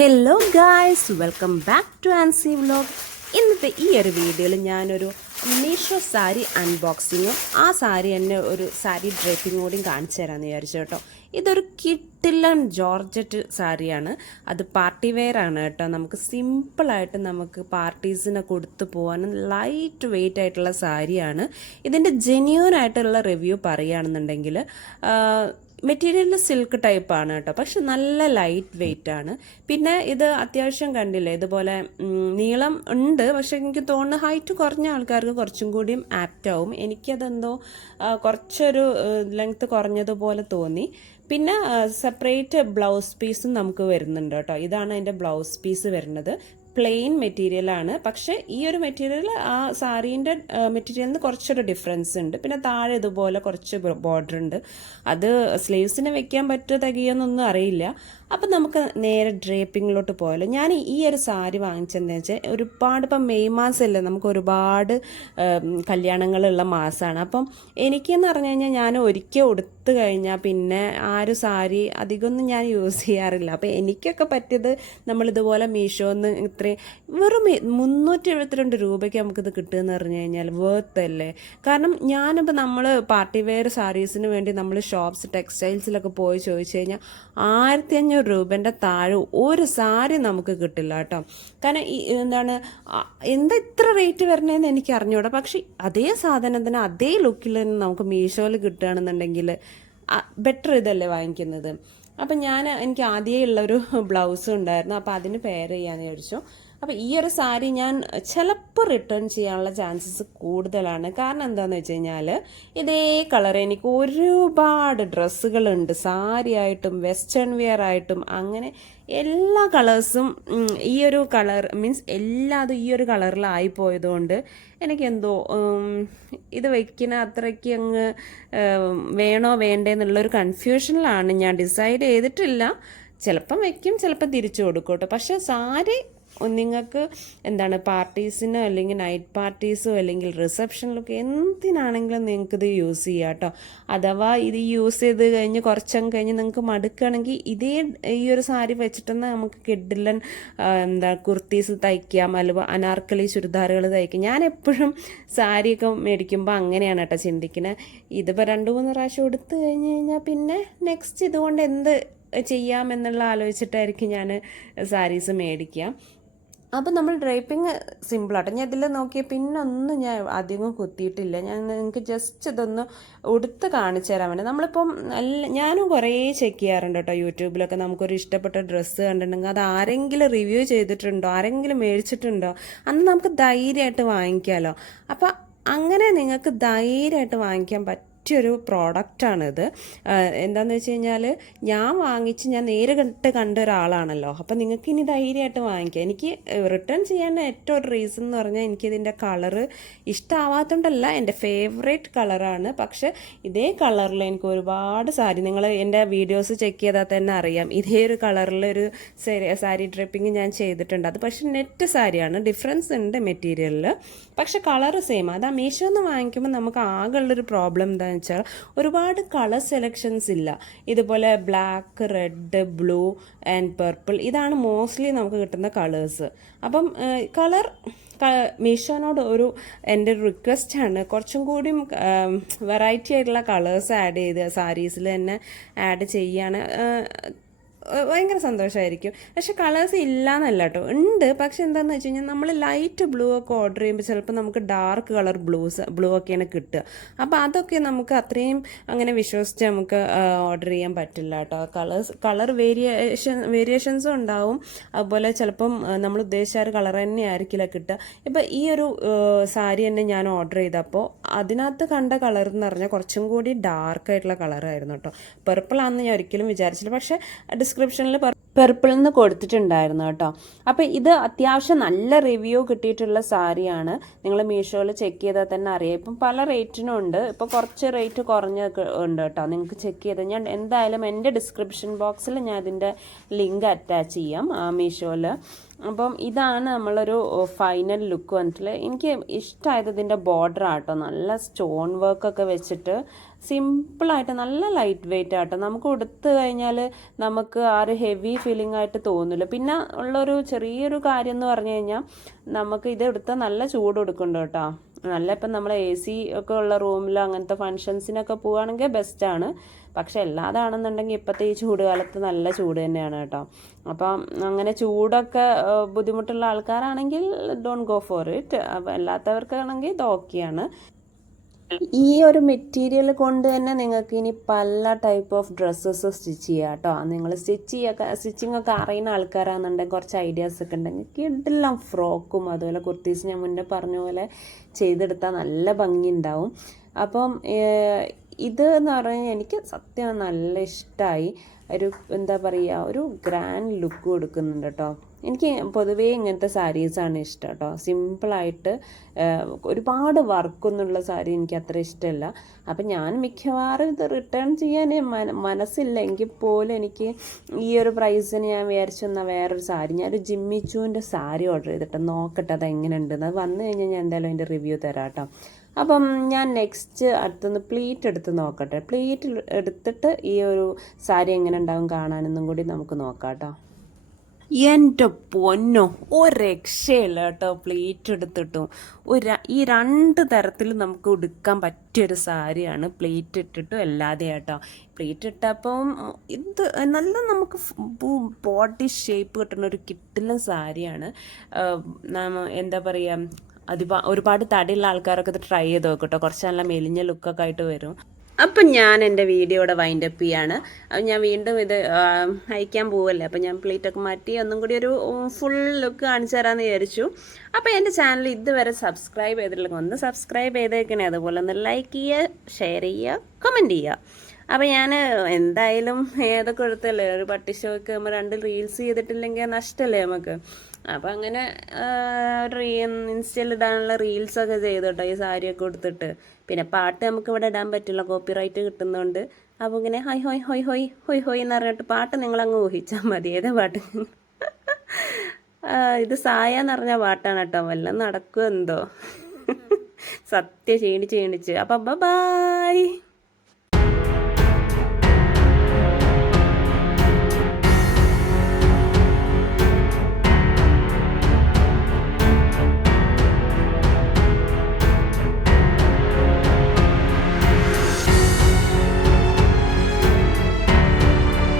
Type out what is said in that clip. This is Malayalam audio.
Hello guys, welcome back to Ancy vlog. ഇന്നത്തെ ഈ ഒരു വീഡിയോയിൽ ഞാനൊരു മീഷോ സാരി അൺബോക്സിങ്ങും ആ സാരി തന്നെ ഒരു സാരി ഡ്രേപ്പിംഗ് കൂടിയും കാണിച്ചു തരാമെന്ന് വിചാരിച്ചു കേട്ടോ. ഇതൊരു കിട്ടില്ലൻ ജോർജറ്റ് സാരിയാണ്. അത് പാർട്ടി വെയർ ആണ് കേട്ടോ. നമുക്ക് സിമ്പിളായിട്ട് നമുക്ക് പാർട്ടീസിനെ കൊടുത്തു പോകാനും ലൈറ്റ് വെയ്റ്റ് ആയിട്ടുള്ള സാരിയാണ്. ഇതിൻ്റെ ജെന്യൂൻ ആയിട്ടുള്ള റിവ്യൂ പറയുകയാണെന്നുണ്ടെങ്കിൽ മെറ്റീരിയൽ സിൽക്ക് ടൈപ്പാണ് കേട്ടോ, പക്ഷെ നല്ല ലൈറ്റ് വെയ്റ്റ് ആണ്. പിന്നെ ഇത് അത്യാവശ്യം കണ്ടില്ലേ, ഇതുപോലെ നീളം ഉണ്ട്, പക്ഷെ എനിക്ക് തോന്നുന്നു ഹൈറ്റ് കുറഞ്ഞ ആൾക്കാർക്ക് കുറച്ചും കൂടിയും ആപ്റ്റ് ആവും. എനിക്കതെന്തോ കുറച്ചൊരു ലെങ്ത്ത് കുറഞ്ഞതുപോലെ തോന്നി. പിന്നെ സെപ്പറേറ്റ് ബ്ലൗസ് പീസും നമുക്ക് വരുന്നുണ്ട് കേട്ടോ. ഇതാണ് അതിൻ്റെ ബ്ലൗസ് പീസ് വരുന്നത്. പ്ലെയിൻ മെറ്റീരിയലാണ്, പക്ഷേ ഈ ഒരു മെറ്റീരിയൽ ആ സാരീൻ്റെ മെറ്റീരിയലിന് കുറച്ചൊരു ഡിഫറൻസ് ഉണ്ട്. പിന്നെ താഴെ ഇതുപോലെ കുറച്ച് ബോർഡർ ഉണ്ട്. അത് സ്ലീവ്സിന് വെക്കാൻ പറ്റുമോ തികയോന്നൊന്നും അറിയില്ല. അപ്പം നമുക്ക് നേരെ ഡ്രേപ്പിങ്ങിലോട്ട് പോയാലോ. ഞാൻ ഈ ഒരു സാരി വാങ്ങിച്ചതെന്ന് വെച്ചാൽ ഒരുപാട് ഇപ്പം മെയ് മാസമല്ലേ, നമുക്ക് ഒരുപാട് കല്യാണങ്ങളുള്ള മാസമാണ്. അപ്പം എനിക്കെന്ന് പറഞ്ഞു കഴിഞ്ഞാൽ ഞാൻ ഒരിക്കൽ ഉടുത്ത് കഴിഞ്ഞാൽ പിന്നെ ആ ഒരു സാരി അധികമൊന്നും ഞാൻ യൂസ് ചെയ്യാറില്ല. അപ്പം എനിക്കൊക്കെ പറ്റിയത് നമ്മളിതുപോലെ മീഷോന്ന് ഇത്രയും വെറും 372 രൂപയ്ക്ക് നമുക്കിത് കിട്ടുകയെന്ന് പറഞ്ഞു കഴിഞ്ഞാൽ വേർത്ത് അല്ലേ. കാരണം ഞാനിപ്പോൾ നമ്മൾ പാർട്ടി വെയർ സാരീസിന് വേണ്ടി നമ്മൾ ഷോപ്സ് ടെക്സ്റ്റൈൽസിലൊക്കെ പോയി ചോദിച്ചു കഴിഞ്ഞാൽ 1500 രൂപേൻ്റെ താഴെ ഒരു സാരി നമുക്ക് കിട്ടില്ല കേട്ടോ. കാരണം എന്താണ് എന്താ ഇത്ര റേറ്റ് വരണേന്ന് എനിക്ക് അറിഞ്ഞൂടാ. പക്ഷെ അതേ സാധനത്തിന് അതേ ലുക്കിൽ തന്നെ നമുക്ക് മീഷോയിൽ കിട്ടുകയാണെന്നുണ്ടെങ്കിൽ ബെറ്റർ ഇതല്ലേ വാങ്ങിക്കുന്നത്. അപ്പം എനിക്ക് ആദ്യമേ ഉള്ളൊരു ബ്ലൗസും ഉണ്ടായിരുന്നു, അപ്പോൾ അതിന് പെയർ ചെയ്യാമെന്ന് വിചാരിച്ചു. അപ്പോൾ ഈ ഒരു സാരി ഞാൻ ചിലപ്പോൾ റിട്ടേൺ ചെയ്യാനുള്ള ചാൻസസ് കൂടുതലാണ്. കാരണം എന്താണെന്ന് വെച്ച് കഴിഞ്ഞാൽ ഇതേ കളർ എനിക്ക് ഒരുപാട് ഡ്രസ്സുകളുണ്ട്, സാരി ആയിട്ടും വെസ്റ്റേൺ വെയർ ആയിട്ടും അങ്ങനെ എല്ലാ കളേഴ്സും ഈ ഒരു കളർ മീൻസ് എല്ലാതും ഈ ഒരു കളറിലായി പോയതുകൊണ്ട് എനിക്കെന്തോ ഇത് വയ്ക്കുന്ന അത്രയ്ക്ക് അങ്ങ് വേണോ വേണ്ടേ എന്നുള്ളൊരു കൺഫ്യൂഷനിലാണ്. ഞാൻ ഡിസൈഡ് ചെയ്തിട്ടില്ല. ചിലപ്പം വയ്ക്കും, ചിലപ്പം തിരിച്ചു കൊടുക്കും കേട്ടോ. പക്ഷേ സാരി നിങ്ങൾക്ക് എന്താണ് പാർട്ടീസിനോ അല്ലെങ്കിൽ നൈറ്റ് പാർട്ടീസോ അല്ലെങ്കിൽ റിസപ്ഷനിലൊക്കെ എന്തിനാണെങ്കിലും നിങ്ങൾക്കിത് യൂസ് ചെയ്യാം കേട്ടോ. അഥവാ ഇത് യൂസ് ചെയ്ത് കഴിഞ്ഞ് കുറച്ചങ്ങ് കഴിഞ്ഞ് നിങ്ങൾക്ക് മടുക്കുകയാണെങ്കിൽ ഈ ഒരു സാരി വെച്ചിട്ടെന്ന് നമുക്ക് കിഡിലൻ കുർത്തീസ് തയ്ക്കാം, അല്ലെങ്കിൽ അനാർക്കലി ചുരിദാറുകൾ തയ്ക്കാം. ഞാൻ എപ്പോഴും സാരിയൊക്കെ മേടിക്കുമ്പോൾ അങ്ങനെയാണ് കേട്ടോ ചിന്തിക്കുന്നത്. ഇതിപ്പോൾ 2-3 പ്രാവശ്യം എടുത്തു കഴിഞ്ഞ് കഴിഞ്ഞാൽ പിന്നെ നെക്സ്റ്റ് ഇതുകൊണ്ട് എന്ത് ചെയ്യാമെന്നുള്ള ആലോചിച്ചിട്ടായിരിക്കും ഞാൻ സാരീസ് മേടിക്കുക. അപ്പോൾ നമ്മൾ ഡ്രേപ്പിംഗ് സിമ്പിളാട്ടോ. ഞാൻ ഇതിൽ നോക്കിയാൽ പിന്നെ ഒന്നും ഞാൻ അധികം കുത്തിയിട്ടില്ല. ഞാൻ നിങ്ങൾക്ക് ജസ്റ്റ് ഇതൊന്ന് ഉടുത്ത് കാണിച്ചു തരാൻ വേണ്ടി. നമ്മളിപ്പം ഞാനും കുറേ ചെക്ക് ചെയ്യാറുണ്ട് കേട്ടോ യൂട്യൂബിലൊക്കെ. നമുക്കൊരു ഇഷ്ടപ്പെട്ട ഡ്രസ്സ് കണ്ടിട്ടുണ്ടെങ്കിൽ അത് ആരെങ്കിലും റിവ്യൂ ചെയ്തിട്ടുണ്ടോ, ആരെങ്കിലും മേടിച്ചിട്ടുണ്ടോ, അന്ന് നമുക്ക് ധൈര്യമായിട്ട് വാങ്ങിക്കാമല്ലോ. അപ്പോൾ അങ്ങനെ നിങ്ങൾക്ക് ധൈര്യമായിട്ട് വാങ്ങിക്കാൻ പറ്റിയൊരു പ്രോഡക്റ്റാണിത്. എന്താണെന്ന് വെച്ച് കഴിഞ്ഞാൽ ഞാൻ നേരിട്ട് കണ്ട ഒരാളാണല്ലോ. അപ്പം നിങ്ങൾക്ക് ഇനി ധൈര്യമായിട്ട് വാങ്ങിക്കാം. എനിക്ക് റിട്ടേൺ ചെയ്യാൻ ഏറ്റവും ഒരു റീസൺ എന്ന് പറഞ്ഞാൽ എനിക്കിതിൻ്റെ കളറ് ഇഷ്ടമാവാത്തതുകൊണ്ടല്ല, എൻ്റെ ഫേവറേറ്റ് കളറാണ്. പക്ഷെ ഇതേ കളറിൽ എനിക്ക് ഒരുപാട് സാരി, നിങ്ങൾ എൻ്റെ വീഡിയോസ് ചെക്ക് ചെയ്താൽ തന്നെ അറിയാം, ഇതേ ഒരു കളറിലൊരു സാരി ഡ്രിപ്പിങ് ഞാൻ ചെയ്തിട്ടുണ്ട്. അത് പക്ഷെ നെറ്റ് സാരിയാണ്, ഡിഫറൻസ് ഉണ്ട് മെറ്റീരിയലിൽ, പക്ഷെ കളറ് സെയിം. അത് മീഷോ നിന്ന് വാങ്ങിക്കുമ്പോൾ നമുക്ക് ആകെയുള്ളൊരു പ്രോബ്ലം എന്താണെന്ന് വെച്ചാൽ ഒരുപാട് കളർ സെലക്ഷൻസ് ഇല്ല. ഇതുപോലെ black, red, blue and purple, ഇതാണ് മോസ്റ്റ്ലി നമുക്ക് കിട്ടുന്ന കളേഴ്സ്. അപ്പം മീഷോനോട് എൻ്റെ ഒരു റിക്വസ്റ്റാണ്, കുറച്ചും കൂടിയും വെറൈറ്റി ആയിട്ടുള്ള കളേഴ്സ് ആഡ് ചെയ്ത് സാരീസിൽ തന്നെ ആഡ് ചെയ്യാണ് ഭയങ്കര സന്തോഷമായിരിക്കും. പക്ഷെ കളേഴ്സ് ഇല്ലയെന്നല്ല കേട്ടോ, ഉണ്ട്. പക്ഷെ എന്താണെന്ന് വെച്ച് കഴിഞ്ഞാൽ നമ്മൾ ലൈറ്റ് ബ്ലൂ ഒക്കെ ഓർഡർ ചെയ്യുമ്പോൾ ചിലപ്പോൾ നമുക്ക് ഡാർക്ക് കളർ ബ്ലൂ ഒക്കെയാണ് കിട്ടുക. അപ്പോൾ അതൊക്കെ നമുക്ക് അത്രയും അങ്ങനെ വിശ്വസിച്ച് നമുക്ക് ഓർഡർ ചെയ്യാൻ പറ്റില്ല കേട്ടോ. കളർ വേരിയേഷൻസും ഉണ്ടാവും. അതുപോലെ ചിലപ്പം നമ്മൾ ഉദ്ദേശിച്ച ഒരു കളർ തന്നെ ആയിരിക്കില്ല കിട്ടുക. ഇപ്പം ഈ ഒരു സാരി തന്നെ ഞാൻ ഓർഡർ ചെയ്തപ്പോൾ അതിനകത്ത് കണ്ട കളർ എന്ന് പറഞ്ഞാൽ കുറച്ചും കൂടി ഡാർക്കായിട്ടുള്ള കളറായിരുന്നു കേട്ടോ. പർപ്പിളാണെന്ന് ഞാൻ ഒരിക്കലും വിചാരിച്ചില്ല. പക്ഷേ ഡിസ്ക്രിപ്ഷനിൽ പർപ്പിൾ എന്ന് കൊടുത്തിട്ടുണ്ടായിരുന്നു കേട്ടോ. അപ്പോൾ ഇത് അത്യാവശ്യം നല്ല റിവ്യൂ കിട്ടിയിട്ടുള്ള സാരിയാണ്. നിങ്ങൾ മീഷോയിൽ ചെക്ക് ചെയ്താൽ തന്നെ അറിയാം. ഇപ്പം പല റേറ്റിനും ഉണ്ട്, ഇപ്പോൾ കുറച്ച് റേറ്റ് കുറഞ്ഞൊക്കെ ഉണ്ട് കേട്ടോ. നിങ്ങൾക്ക് ചെക്ക് ചെയ്താൽ ഞാൻ എന്തായാലും എൻ്റെ ഡിസ്ക്രിപ്ഷൻ ബോക്സിൽ ഞാൻ ഇതിൻ്റെ ലിങ്ക് അറ്റാച്ച് ചെയ്യാം മീഷോയിൽ. അപ്പം ഇതാണ് നമ്മളൊരു ഫൈനൽ ലുക്ക് വന്നിട്ടുള്ളത്. എനിക്ക് ഇഷ്ടമായത് ഇതിൻ്റെ ബോർഡർ ആട്ടോ, നല്ല സ്റ്റോൺ വർക്കൊക്കെ വെച്ചിട്ട് സിമ്പിളായിട്ട് നല്ല ലൈറ്റ് വെയ്റ്റ് ആട്ടോ. നമുക്ക് ഉടുത്ത് കഴിഞ്ഞാൽ നമുക്ക് ആ ഒരു ഹെവി ഫീലിംഗ് ആയിട്ട് തോന്നില്ല. പിന്നെ ഉള്ളൊരു ചെറിയൊരു കാര്യം എന്ന് പറഞ്ഞു കഴിഞ്ഞാൽ നമുക്ക് ഇത് എടുത്താൽ നല്ല ചൂട് കൊടുക്കുന്നുണ്ട് കേട്ടോ. നല്ല ഇപ്പം നമ്മൾ AC ഒക്കെ ഉള്ള റൂമിൽ അങ്ങനത്തെ ഫങ്ഷൻസിനൊക്കെ പോവുകയാണെങ്കിൽ ബെസ്റ്റാണ്. പക്ഷെ അല്ലാതാണെന്നുണ്ടെങ്കിൽ ഇപ്പോഴത്തെ ഈ ചൂട് കാലത്ത് നല്ല ചൂട് തന്നെയാണ് കേട്ടോ. അപ്പം അങ്ങനെ ചൂടൊക്കെ ബുദ്ധിമുട്ടുള്ള ആൾക്കാരാണെങ്കിൽ ഡോണ്ട് ഗോ ഫോർ ഇറ്റ്. അപ്പം അല്ലാത്തവർക്കാണെങ്കിൽ ഇത് ഓക്കെയാണ്. ഈ ഒരു മെറ്റീരിയൽ കൊണ്ട് തന്നെ നിങ്ങൾക്ക് ഇനി പല ടൈപ്പ് ഓഫ് ഡ്രസ്സസ് സ്റ്റിച്ച് ചെയ്യാം കേട്ടോ. നിങ്ങൾ സ്റ്റിച്ചിങ് ഒക്കെ അറിയുന്ന ആൾക്കാരാണെന്നുണ്ടെങ്കിൽ കുറച്ച് ഐഡിയാസ് ഒക്കെ ഉണ്ടെങ്കിൽ കിടെല്ലാം ഫ്രോക്കും അതുപോലെ കുർത്തീസ് ഞാൻ മുന്നേ പറഞ്ഞ പോലെ ചെയ്തെടുത്താൽ നല്ല ഭംഗി ഉണ്ടാവും. അപ്പം ഇത് എന്ന് പറഞ്ഞാൽ എനിക്ക് സത്യം നല്ല ഇഷ്ടമായി. ഒരു എന്താ പറയുക, ഒരു ഗ്രാൻഡ് ലുക്ക് കൊടുക്കുന്നുണ്ട് കേട്ടോ. എനിക്ക് പൊതുവേ ഇങ്ങനത്തെ സാരീസാണ് ഇഷ്ടം കേട്ടോ. സിമ്പിളായിട്ട് ഒരുപാട് വർക്കൊന്നുള്ള സാരി എനിക്ക് അത്ര ഇഷ്ടമല്ല. അപ്പം ഞാൻ മിക്കവാറും ഇത് റിട്ടേൺ ചെയ്യാൻ മനസ്സില്ല എങ്കിൽ പോലും എനിക്ക് ഈ ഒരു പ്രൈസിന് ഞാൻ വിചാരിച്ചു എന്നാൽ വേറൊരു സാരി, ഞാനൊരു ജിമ്മിച്ചൂൻ്റെ സാരി ഓർഡർ ചെയ്തിട്ട് നോക്കട്ടെ അത് എങ്ങനെ ഉണ്ടെന്ന്. അത് വന്നു കഴിഞ്ഞാൽ ഞാൻ എന്തായാലും അതിൻ്റെ റിവ്യൂ തരാം കേട്ടോ. അപ്പം ഞാൻ നെക്സ്റ്റ് അടുത്തൊന്ന് പ്ലീറ്റ് എടുത്ത് നോക്കട്ടെ. പ്ലീറ്റ് എടുത്തിട്ട് ഈ ഒരു സാരി എങ്ങനെ ഉണ്ടാവും കാണാനെന്നും കൂടി നമുക്ക് നോക്കാം കേട്ടോ. എൻ്റെ പൊന്നോ, ഒരു രക്ഷയില്ല കേട്ടോ. പ്ലീറ്റ് എടുത്തിട്ടും ഈ 2 തരത്തിൽ നമുക്ക് ഉടുക്കാൻ പറ്റിയൊരു സാരിയാണ് പ്ലീറ്റ് ഇട്ടിട്ടും അല്ലാതെ കേട്ടോ. പ്ലീറ്റ് ഇട്ടപ്പം ഇത് നല്ല നമുക്ക് ബോഡി ഷേപ്പ് കിട്ടുന്ന ഒരു കിട്ടുന്ന സാരിയാണ്. എന്താ പറയുക, ഒരുപാട് തടിയുള്ള ആൾക്കാരൊക്കെ ഇത് ട്രൈ ചെയ്ത് നോക്കട്ടോ. കുറച്ച് നല്ല മെലിഞ്ഞ ലുക്കൊക്കെ ആയിട്ട് വരും. അപ്പം ഞാൻ എൻ്റെ വീഡിയോയുടെ വൈൻഡപ്പ് ചെയ്യാണ്. അപ്പം ഞാൻ വീണ്ടും ഇത് അയക്കാൻ പോവല്ലേ. അപ്പം ഞാൻ പ്ലേറ്റൊക്കെ മാറ്റി ഒന്നും കൂടി ഒരു ഫുൾ ലുക്ക് കാണിച്ചു തരാമെന്ന് വിചാരിച്ചു. അപ്പോൾ എൻ്റെ ചാനൽ ഇതുവരെ സബ്സ്ക്രൈബ് ചെയ്തിട്ടില്ലെങ്കിൽ ഒന്ന് സബ്സ്ക്രൈബ് ചെയ്തേക്കണേ. അതുപോലെ ഒന്ന് ലൈക്ക് ചെയ്യുക, ഷെയർ ചെയ്യുക, കമൻറ്റ് ചെയ്യുക. അപ്പം ഞാൻ എന്തായാലും ഏതൊക്കെ എടുത്തല്ലേ, ഒരു പട്ടി ഷോയ്ക്ക് നമ്മൾ 2 റീൽസ് ചെയ്തിട്ടില്ലെങ്കിൽ നഷ്ടമല്ലേ നമുക്ക്. അപ്പം അങ്ങനെ ഇൻസ്റ്റയിൽ ഇടാനുള്ള റീൽസൊക്കെ ചെയ്തു കേട്ടോ ഈ സാരിയൊക്കെ കൊടുത്തിട്ട്. പിന്നെ പാട്ട് നമുക്ക് ഇവിടെ ഇടാൻ പറ്റില്ല, കോപ്പിറൈറ്റ് കിട്ടുന്നതുകൊണ്ട്. അപ്പോൾ ഇങ്ങനെ ഹോയ് ഹോയ് ഹോയ് ഹോയ് ഹോയ് ഹോയ് എന്ന് പറഞ്ഞിട്ട് പാട്ട് നിങ്ങളങ്ങ് ഊഹിച്ചാൽ മതി ഏതാ പാട്ട്. ഇത് സായ എന്ന് പറഞ്ഞ പാട്ടാണ് കേട്ടോ. വല്ലതും നടക്കുമോ എന്തോ. സത്യം ക്ഷീണിച്ച്. അപ്പം ബൈ.